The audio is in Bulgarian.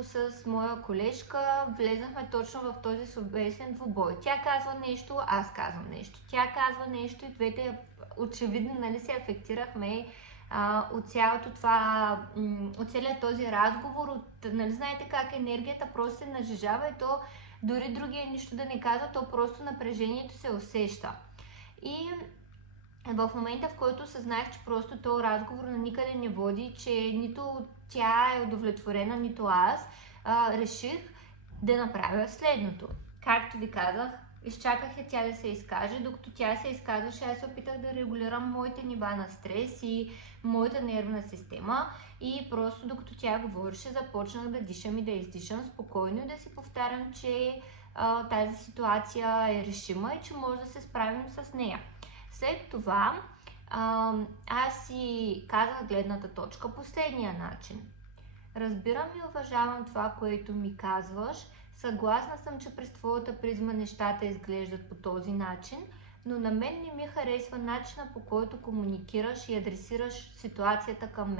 както с моя колежка влезнахме точно в този словесен двубой. Тя казва нещо, аз казвам нещо. Тя казва нещо и двете очевидно, нали, се афектирахме от цялото това, от целият този разговор, нали, знаете как енергията просто се нажежава и то дори другия нищо да не казва, то просто напрежението се усеща. И в момента, в който съзнах, че просто този разговор на никъде не води, че нито тя е удовлетворена, нито аз, реших да направя следното. Както ви казах, изчаках я тя да се изкаже, докато тя се изказваше, аз се опитах да регулирам моите нива на стрес и моята нервна система и просто докато тя говореше, започнах да дишам и да издишам спокойно и да си повтарям, че тази ситуация е решима и че може да се справим с нея. След това аз си казах гледната точка последния начин. Разбирам и уважавам това, което ми казваш. Съгласна съм, че през твоята призма нещата изглеждат по този начин, но на мен не ми харесва начина, по който комуникираш и адресираш ситуацията към мен.